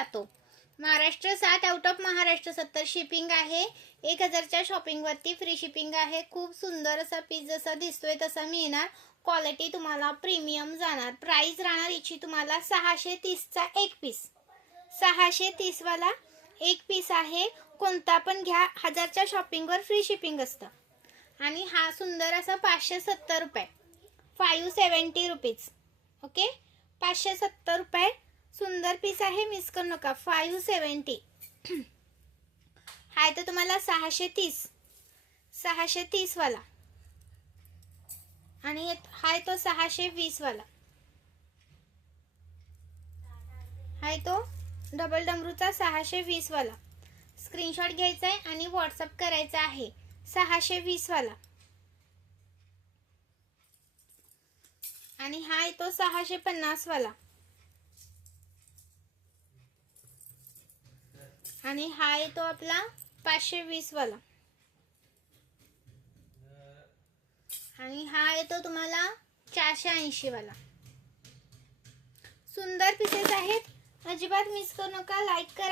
जातो. Maharashtra 7, out of Maharashtra 70 shipping आहे. 1000च्या शॉपिंगवरती free shipping आहे. खूप सुंदर असा पीस जसा दिसतोय तसा मिळणार. क्वालिटी तुम्हाला प्रीमियम जाणार. प्राइस राहणार याची तुम्हाला 630चा एक पीस. 630 वाला एक पीस आहे. कोणता पण घ्या, 1000च्या शॉपिंगवर फ्री शिपिंग असतं. आणि हा सुंदर असा 570 रुपये, 570 रुपीज. ओके, 570 रुपये. सुंदर पीस आहे, मिस करू नका. 570. हाय तर तुम्हाला 630 वाला. आणि हाय तो 620 वाला. हाय तो डबल डमरूचा 620 वाला. स्क्रीनशॉट घ्यायचा आहे आणि व्हॉट्सअप करायचा आहे. 620 वाला. आणि हाय तो 650 वाला. आणि हाय तो आपला 520 वाला. आणि हा येतो तुम्हाला 480 वाला. सुंदर पीसेस आहेत, अजिबात मिस करू नका. लाईक करा.